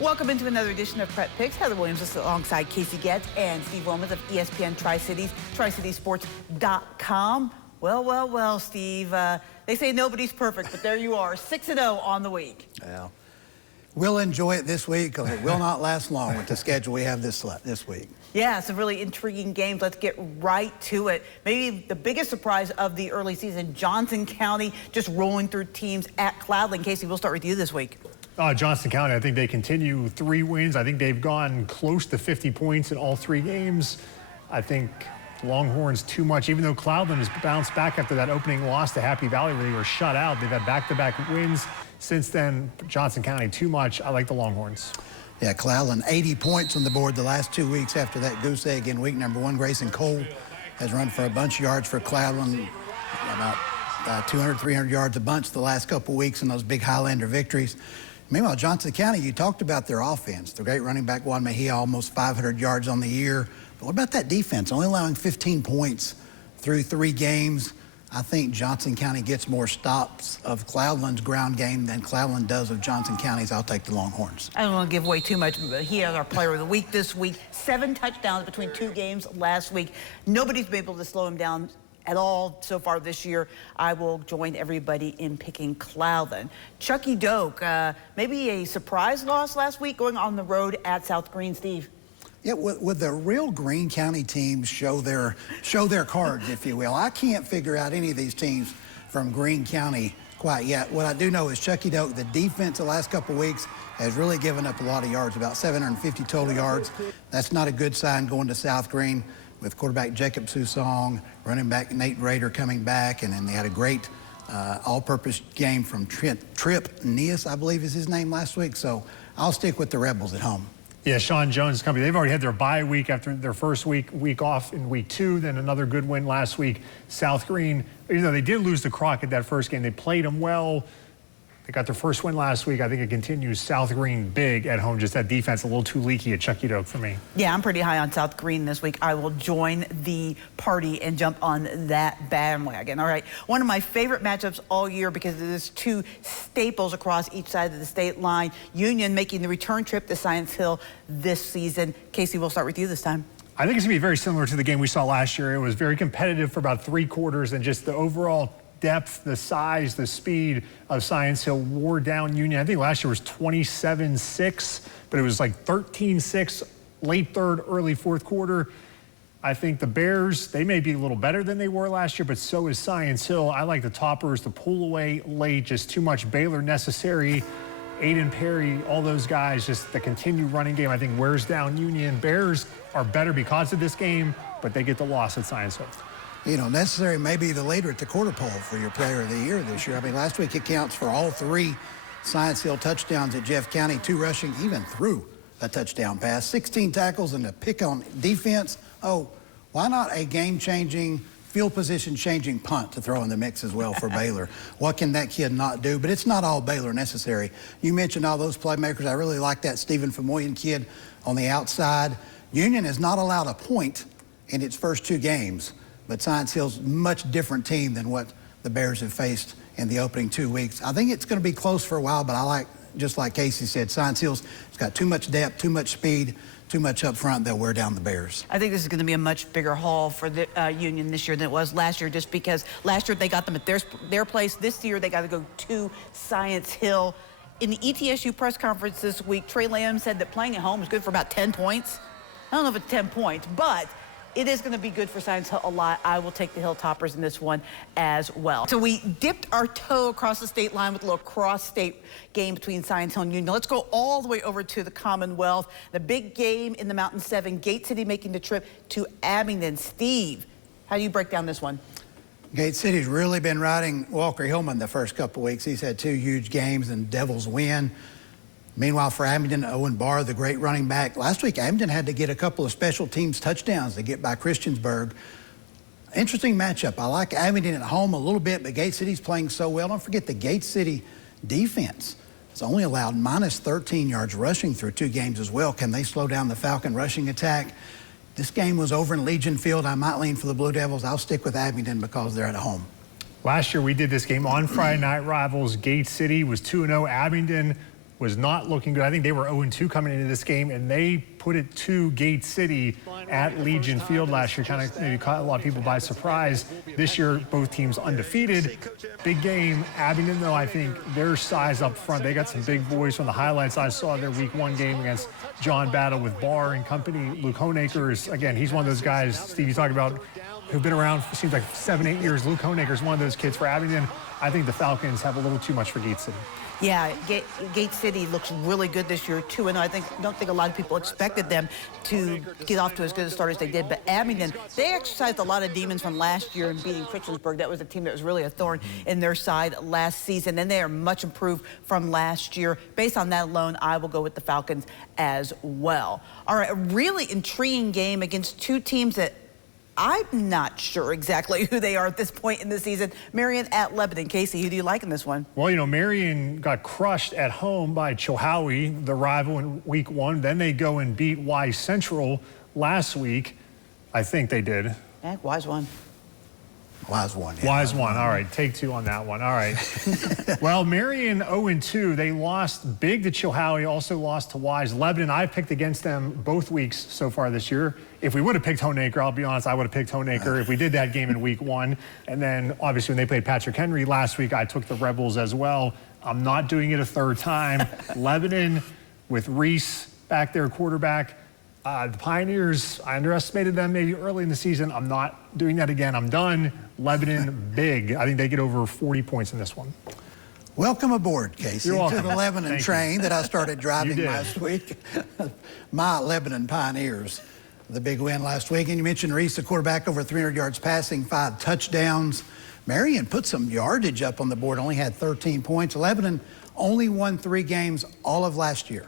Welcome into another edition of Prep Picks. Heather Williams alongside Casey Getz and Steve Wilmans of ESPN Tri-Cities, TriCitiesSports.com. Well, Steve, they say nobody's perfect, but there you are, 6-0 on the week. Well, we'll enjoy it this week because it will not last long with the schedule we have this week. Yeah, some really intriguing games. Let's get right to it. Maybe the biggest surprise of the early season, Johnson County just rolling through teams at Cloudland. Casey, we'll start with you this week. Johnson County, I think they continue 3 wins. I think they've gone close to 50 points in all 3 games. I think Longhorns too much, even though Cloudland has bounced back after that opening loss to Happy Valley where they were shut out. They've had back-to-back wins since then. Johnson County too much. I like the Longhorns. Yeah, Cloudland, 80 points on the board the last 2 weeks after that goose egg in week number 1. Grayson Cole has run for a bunch of yards for Cloudland, about 200, 300 yards a bunch the last couple weeks in those big Highlander victories. Meanwhile, Johnson County, you talked about their offense. The great running back Juan Mejia, almost 500 yards on the year. But what about that defense? Only allowing 15 points through 3 games. I think Johnson County gets more stops of Cloudland's ground game than Cloudland does of Johnson County's. I'll take the Longhorns. I don't want to give away too much, but he is our player of the week this week. 7 touchdowns between 2 games last week. Nobody's been able to slow him down at all so far this year. I will join everybody in picking Cloudland. Chuckey-Doak, maybe a surprise loss last week going on the road at South Greene, Steve. Yeah, with the real Greene County teams show their cards, if you will. I can't figure out any of these teams from Greene County quite yet. What I do know is Chuckey-Doak, the defense the last couple weeks has really given up a lot of yards, about 750 total yards. That's not a good sign going to South Greene with quarterback Jacob Susong, running back Nate Rader coming back, and then they had a great all-purpose game from Trip Neas, I believe is his name, last week. So I'll stick with the Rebels at home. Yeah, Sean Jones' company, they've already had their bye week after their first week off in week 2, then another good win last week. South Greene, even though they did lose to Crockett that first game, they played them well. They got their first win last week. I think it continues. South Greene big at home. Just that defense a little too leaky at Chuckey-Doak for me. Yeah, I'm pretty high on South Greene this week. I will join the party and jump on that bandwagon. All right, one of my favorite matchups all year because there's 2 staples across each side of the state line. Union making the return trip to Science Hill this season. Casey, we'll start with you this time. I think it's going to be very similar to the game we saw last year. It was very competitive for about 3 quarters, and just the overall depth, the size, the speed of Science Hill wore down Union. I think last year was 27-6, but it was like 13-6 late third, early fourth quarter. I think the Bears, they may be a little better than they were last year, but so is Science Hill. I like the Toppers to pull away late, just too much Baylor necessary. Aiden Perry, all those guys, just the continued running game, I think, wears down Union. Bears are better because of this game, but they get the loss at Science Hill. You know, necessary may be the leader at the quarter pole for your player of the year this year. I mean, last week it counts for all 3 Science Hill touchdowns at Jeff County, 2 rushing, even threw a touchdown pass, 16 tackles and a pick on defense. Oh, why not a game-changing, field position-changing punt to throw in the mix as well for Baylor? What can that kid not do? But it's not all Baylor necessary. You mentioned all those playmakers. I really like that Stephen Famoyan kid on the outside. Union has not allowed a point in its first 2 games. But Science Hill's a much different team than what the Bears have faced in the opening 2 weeks. I think it's going to be close for a while, but I like, just like Casey said, Science Hill's got too much depth, too much speed, too much up front. They'll wear down the Bears. I think this is going to be a much bigger haul for the Union this year than it was last year, just because last year they got them at their place. This year they got to go to Science Hill. In the ETSU press conference this week, Trey Lamb said that playing at home is good for about 10 points. I don't know if it's 10 points, but it is going to be good for Science Hill a lot. I will take the Hilltoppers in this one as well. So we dipped our toe across the state line with a little cross-state game between Science Hill and Union. Let's go all the way over to the Commonwealth. The big game in the Mountain 7, Gate City making the trip to Abingdon. Steve, how do you break down this one? Gate City's really been riding Walker Hillman the first couple weeks. He's had 2 huge games and Devils win. Meanwhile, for Abingdon, Owen Barr, the great running back. Last week, Abingdon had to get a couple of special teams touchdowns to get by Christiansburg. Interesting matchup. I like Abingdon at home a little bit, but Gate City's playing so well. Don't forget the Gate City defense has only allowed minus 13 yards rushing through 2 games as well. Can they slow down the Falcon rushing attack? This game was over in Legion Field. I might lean for the Blue Devils. I'll stick with Abingdon because they're at home. Last year we did this game on Friday Night Rivals. Gate City was 2-0. Abingdon was not looking good. I think they were 0-2 coming into this game, and they put it to Gate City at Legion Field last year. Kind of maybe caught a lot of people by surprise. This year, both teams undefeated. Big game. Abingdon, though, I think their size up front, they got some big boys. From the highlights I saw their week 1 game against John Battle with Barr and company. Luke Honaker is, again, he's one of those guys, Steve, you talk about, who've been around, seems like 7-8 years. Luke Honaker is one of those kids for Abingdon. I think the Falcons have a little too much for Gate City. Yeah, Gate City looks really good this year, too. And I don't think a lot of people expected them to get off to as good a start as they did. But Abingdon, they exercised a lot of demons from last year in beating Christiansburg. That was a team that was really a thorn in their side last season. And they are much improved from last year. Based on that alone, I will go with the Falcons as well. All right, a really intriguing game against two teams that I'm not sure exactly who they are at this point in the season. Marion at Lebanon. Casey, who do you like in this one? Well, you know, Marion got crushed at home by Chuckey-Doak, the rival, in week 1. Then they go and beat Y Central last week. I think they did. Wise one. Wise one. Yeah. Wise one. All right, take 2 on that one. All right. Well, Marion 0-2. They lost big to Chuckey-Doak, also lost to Wise. Lebanon, I picked against them both weeks so far this year. If we would have picked Honaker, I'll be honest, I would have picked Honaker if we did that game in week 1. And then, obviously, when they played Patrick Henry last week, I took the Rebels as well. I'm not doing it a third time. Lebanon with Reese back there, quarterback. The Pioneers, I underestimated them maybe early in the season. I'm not doing that again. I'm done. Lebanon, big. I think they get over 40 points in this one. Welcome aboard, Casey, You're welcome. to the Lebanon train that I started driving last week. My Lebanon Pioneers, the big win last week. And you mentioned Reese, the quarterback, over 300 yards passing, 5 touchdowns. Marion put some yardage up on the board, only had 13 points. Lebanon only won 3 games all of last year.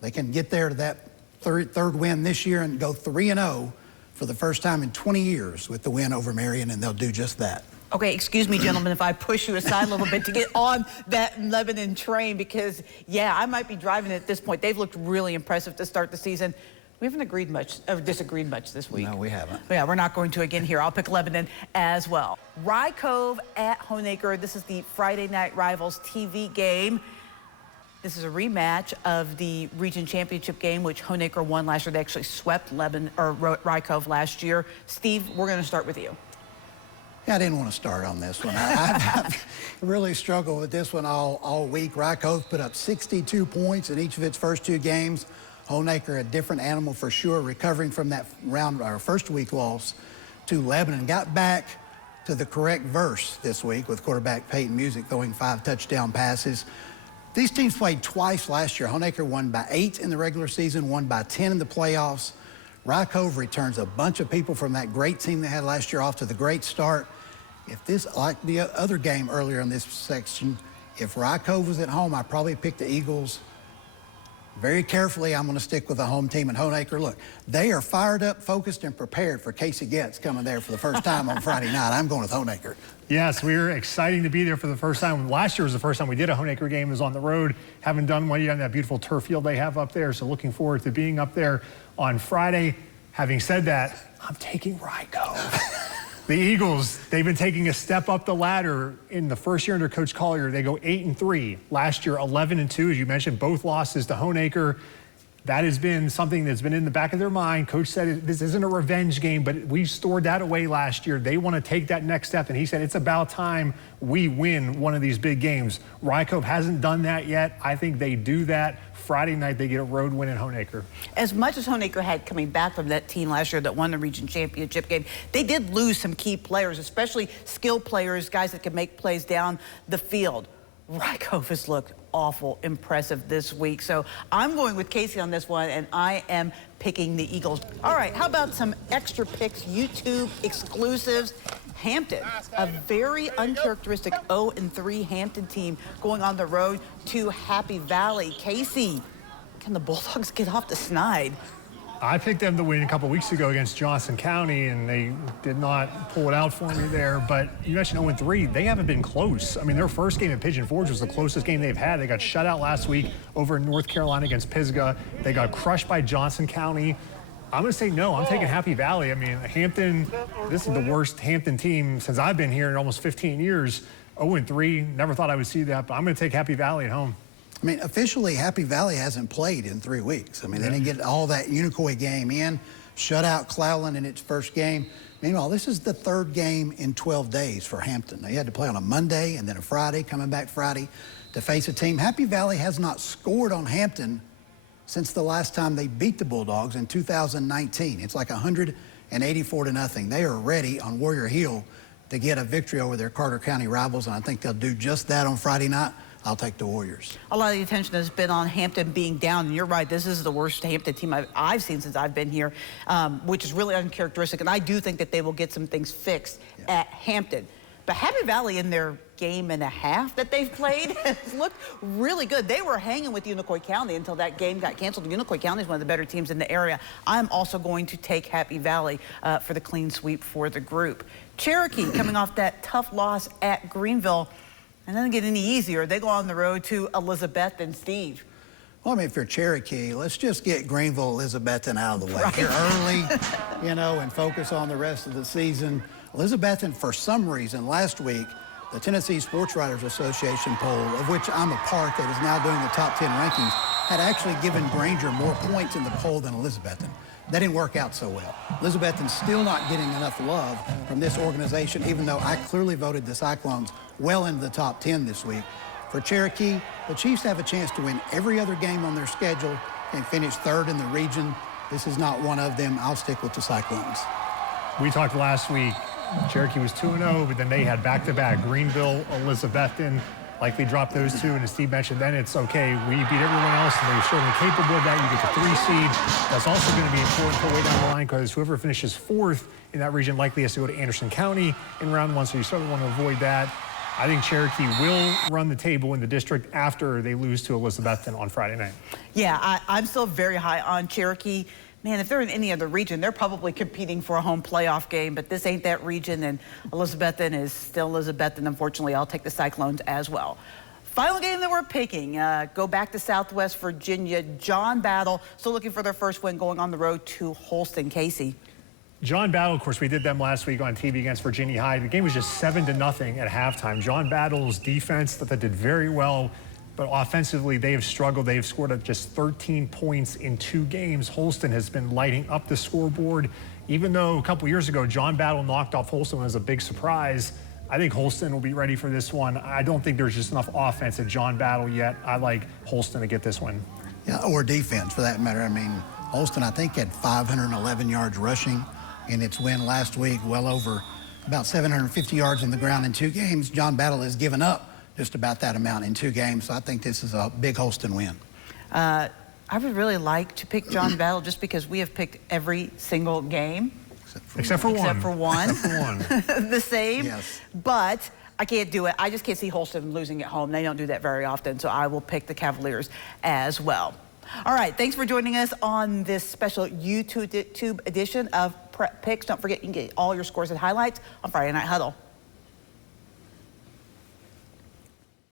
They can get there to that third win this year and go 3-0 for the first time in 20 years with the win over Marion, and they'll do just that. Okay, excuse me, gentlemen, if I push you aside a little bit to get on that Lebanon train, because, yeah, I might be driving it at this point. They've looked really impressive to start the season. We haven't agreed much, or disagreed much this week. No, we haven't. Yeah, we're not going to again here. I'll pick Lebanon as well. Rye Cove at Honaker. This is the Friday Night Rivals TV game. This is a rematch of the region championship game, which Honaker won last year. They actually swept Rye Cove last year. Steve, we're going to start with you. Yeah, I didn't want to start on this one. I've really struggled with this one all week. Rye Cove put up 62 points in each of its first 2 games. Honaker, a different animal for sure, recovering from that first week loss to Lebanon. Got back to the correct verse this week with quarterback Peyton Music throwing 5 touchdown passes. These teams played twice last year. Honaker won by 8 in the regular season, won by 10 in the playoffs. Rye Cove returns a bunch of people from that great team they had last year off to the great start. If this, like the other game earlier in this section, if Rye Cove was at home, I'd probably pick the Eagles. Very carefully, I'm going to stick with the home team in Honaker. Look, they are fired up, focused, and prepared for Casey Getz coming there for the first time on Friday night. I'm going with Honaker. Yes, we're exciting to be there for the first time. Last year was the first time we did a Honaker game. It was on the road. Haven't done one yet on that beautiful turf field they have up there, so looking forward to being up there on Friday. Having said that, I'm taking Rye Cove. The Eagles, they've been taking a step up the ladder in the first year under Coach Collier. They go 8-3. Last year, 11-2, as you mentioned, both losses to Honaker. That has been something that's been in the back of their mind. Coach said this isn't a revenge game, but we stored that away last year. They want to take that next step, and he said it's about time we win one of these big games. Rye Cove hasn't done that yet. I think they do that. Friday night, they get a road win in Honaker. As much as Honaker had coming back from that team last year that won the region championship game, they did lose some key players, especially skilled players, guys that can make plays down the field. Rye Cove has looked awful impressive this week. So I'm going with Casey on this one, and I am picking the Eagles. All right, how about some extra picks, YouTube exclusives? Hampton, a very uncharacteristic 0-3 Hampton team going on the road to Happy Valley. Casey, can the Bulldogs get off the snide? I picked them to win a couple weeks ago against Johnson County, and they did not pull it out for me there. But you mentioned 0-3. They haven't been close. I mean, their first game at Pigeon Forge was the closest game they've had. They got shut out last week over in North Carolina against Pisgah. They got crushed by Johnson County. I'm going to say no. I'm taking Happy Valley. I mean, Hampton, this is the worst Hampton team since I've been here in almost 15 years. 0-3. Never thought I would see that, but I'm going to take Happy Valley at home. I mean, officially, Happy Valley hasn't played in 3 weeks. I mean, they didn't get all that Unicoi game in, shut out Cloudland in its first game. Meanwhile, this is the third game in 12 days for Hampton. They had to play on a Monday and then a Friday, coming back Friday to face a team. Happy Valley has not scored on Hampton since the last time they beat the Bulldogs in 2019. It's like 184-0. They are ready on Warrior Hill to get a victory over their Carter County rivals, and I think they'll do just that on Friday night. I'll take the Warriors. A lot of the attention has been on Hampton being down, and you're right, this is the worst Hampton team I've seen since I've been here, which is really uncharacteristic, and I do think that they will get some things fixed at Hampton. But Happy Valley, in their game and a half that they've played, has looked really good. They were hanging with Unicoi County until that game got canceled. Unicoi County is one of the better teams in the area. I'm also going to take Happy Valley for the clean sweep for the group. Cherokee, coming off that tough loss at Greenville, and doesn't get any easier. They go on the road to Elizabethton. Steve. Well, I mean, for Cherokee, let's just get Greenville, Elizabethton out of the way here early, you know, and focus on the rest of the season. Elizabethton, for some reason, last week, the Tennessee Sports Writers Association poll, of which I'm a part, that is now doing the top 10 rankings, had actually given Granger more points in the poll than Elizabethton. That didn't work out so well. Elizabethton's still not getting enough love from this organization, even though I clearly voted the Cyclones well into the top 10 this week. For Cherokee, the Chiefs have a chance to win every other game on their schedule and finish third in the region. This is not one of them. I'll stick with the Cyclones. We talked last week. Cherokee was 2-0, but then they had back-to-back Greenville, Elizabethton. Likely drop those two, and as Steve mentioned, then it's okay. We beat everyone else, and they're certainly capable of that. You get the 3 seed. That's also going to be important for way down the line, because whoever finishes 4th in that region likely has to go to Anderson County in round 1, so you certainly want to avoid that. I think Cherokee will run the table in the district after they lose to Elizabethton on Friday night. Yeah, I'm still very high on Cherokee. Man, if they're in any other region, they're probably competing for a home playoff game, but this ain't that region, and Elizabethton is still Elizabethton. Unfortunately, I'll take the Cyclones as well. Final game that we're picking, go back to Southwest Virginia. John Battle still looking for their first win, going on the road to Holston. Casey. John Battle, of course, we did them last week on TV against Virginia High. The game was just 7-0 at halftime. John Battle's defense that did very well, but offensively they have struggled. They have scored at just 13 points in 2 games. Holston has been lighting up the scoreboard. Even though a couple years ago John Battle knocked off Holston as a big surprise, I think Holston will be ready for this one. I don't think there's just enough offense at John Battle yet. I like Holston to get this one. Yeah, or defense for that matter. I mean, Holston, I think, had 511 yards rushing in its win last week, well over about 750 yards on the ground in 2 games. John Battle has given up just about that amount in 2 games, so I think this is a big Holston win. I would really like to pick John Battle just because we have picked every single game. Except for one. Except for one. The same. Yes. But I can't do it. I just can't see Holston losing at home. They don't do that very often, so I will pick the Cavaliers as well. All right, thanks for joining us on this special YouTube edition of Prep Picks. Don't forget, you can get all your scores and highlights on Friday Night Huddle.